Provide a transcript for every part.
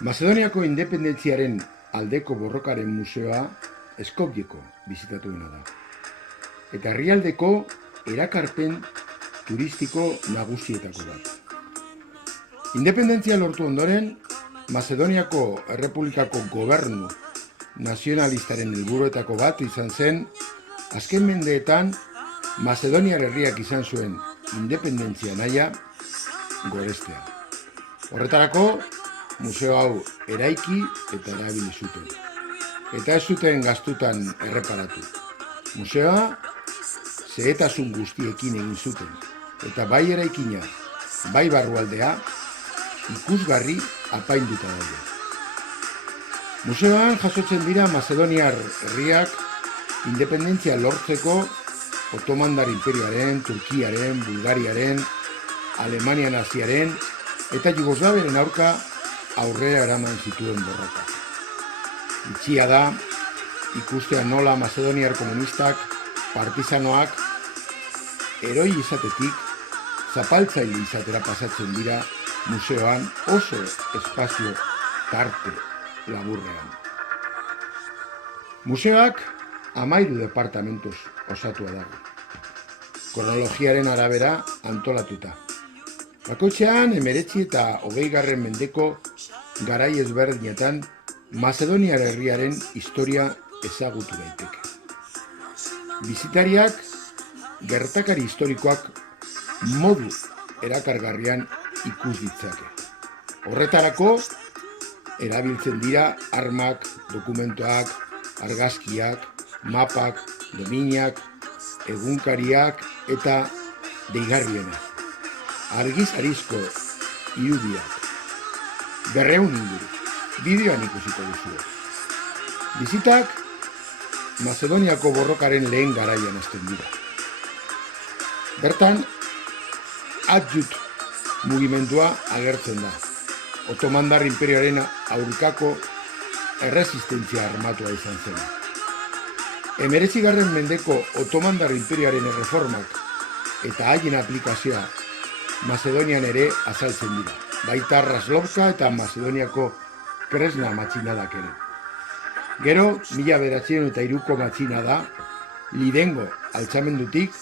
Mazedoniako independentziaren aldeko borrokaren museoa Skopjeko bizitatuena da. Eta herrialdeko erakarpen turistiko nagusietako bat. Independentzia lortu ondoren, Mazedoniako Errepublikako gobernu nazionalistaren helburuetako bat izan zen, azken mendeetan Mazedoniar herriak izan zuen independentzia nahia gorestea. Horretarako, museo hau eraiki eta erabili zuten. Eta ez zuten gastutan erreparatu. Museoa xehetasun guztiekin egin zuten. Eta bai eraikina, bai barrualdea, ikusgarri apainduta daude. Museoan jasotzen dira Mazedoniar herriak independentzia lortzeko Otomandar Imperioaren, Turkiaren, Bulgariaren, Alemania naziaren eta Jugoslaviaren aurka aurrera eraman zituen borroka. Itxia da, ikustea nola Mazedoniar komunistak, partizanoak, eroi izatetik, zapaltzaile izatera pasatzen dira museoan oso espazio tarte laburrean. Museoak 13 departamentos osatua dago. Kronologiaren arabera antolatuta. Bakoitzean 19 eta 20. Mendeko garai ezberdinetan Mazedoniar herriaren historia ezagutu daiteke. Bisitariak gertakari historikoak modu erakargarrian ikus ditzake. Horretarako erabiltzen dira armak, dokumentoak, argazkiak, mapak, dominak, egunkariak eta deigarriena. Argizarizko irudiak. 200 inguru. Bideoan ikusiko duzu. Bizitak Mazedoniako borrokaren lehen garaian hasten dira. Bertan, adjut mugimendua agertzen da. Otomandar Imperioaren aurkako erresistentzia armatua izan zen. 19. Mendeko Otomandar Imperioaren erreformak eta haien aplikazioa Mazedonian ere azaltzen dira. Baita Raslovka eta Mazedoniako Kresna matxinadak ere. Gero, 1903ko matxinada, Lidengo altzamendutik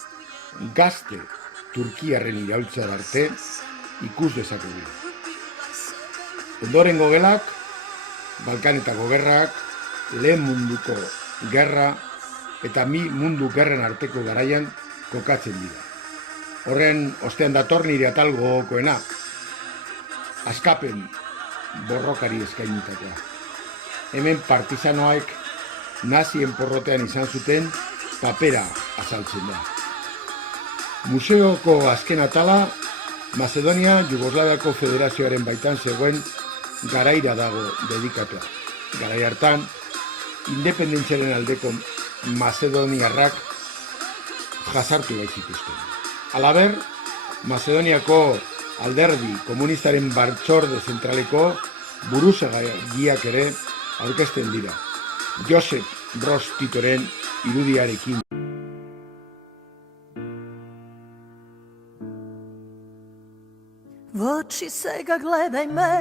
gazte Turkiarren iraultzara arte ikus dezakegu. Ondorengo gelak, Balkanetako gerrak, lehen munduko gerra eta mundu gerren arteko garaian kokatzen dira. Horren ostean dator nire atal gogokoena, askapen borrokari eskainitakoa. Hemen partizanoak nazien porrotean izan zuten papera azaltzen da. Museoko azken atala, Mazedonia Jugoslaviako Federazioaren baitan zegoen garaira dago dedikatua. Garai hartan, independentziaren aldeko mazedoniarrak jasartu baitzituzten. Halaber, Mazedoniako alderdi komunistaren batzorde zentraleko buruzagiak ere aurkezten dira. Josep Broz Titoren irudiarekin. V oči se ga gledaj me,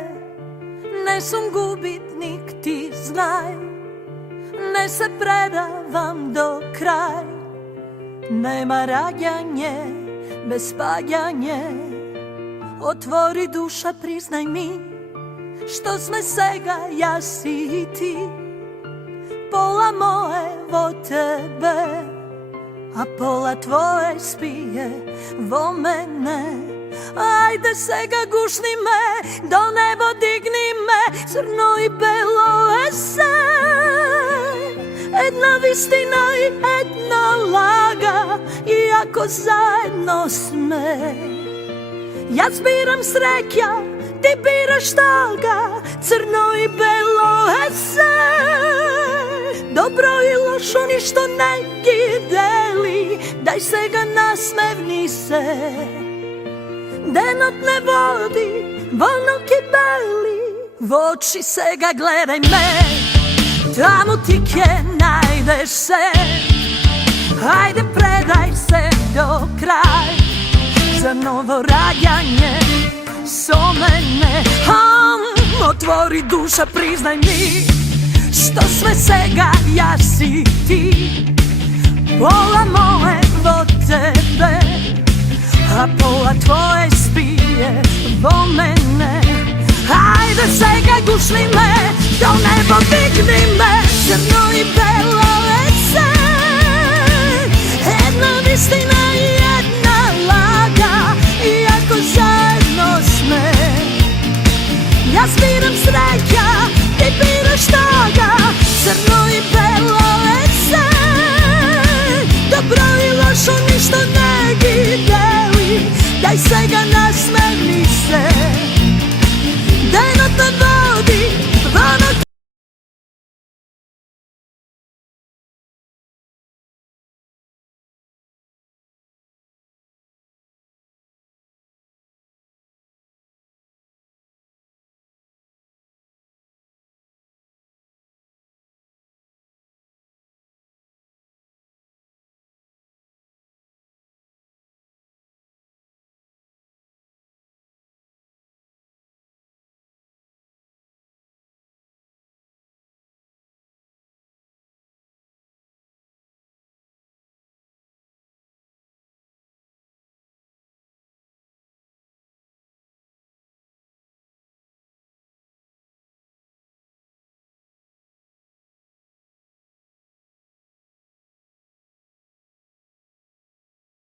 ne sam gubitnik, ti znaj, ne se predavam do kraj, nema rađanje bez paljanje, otvori duša, priznaj mi, što sme svega ja si i ti, pola moje vo tebe, a pola tvoje spije vo mene. Ajde sega gušni me, do nebo digni me, crno i belo ese. Jedna vistina i jedna laga, iako zajedno sme. Ja zbiram sreća, ti biraš taga, crno i belo ese. Dobro i lošo ništo ne deli, daj se ga nasmevni se. Denot ne vodi, volno kibeli, v oči se ga gledaj me, tamo ti kje najdeš se, hajde predaj se do kraj, za novo rađanje so mene, otvori i duša, priznaj mi, što sve svega ja si ti. Pola moje vo tebe, a pola tvoje spije vo mene. Hajde sega, gušni me, do nebo digni me, crno i belo vece. Jedna istina i jedna laga, iako zajedno sme. Ja zbiram sreća, ti biraš toga, crno i belo vece. Dobro i lošo ništa ne gi deli, daj svega nas me.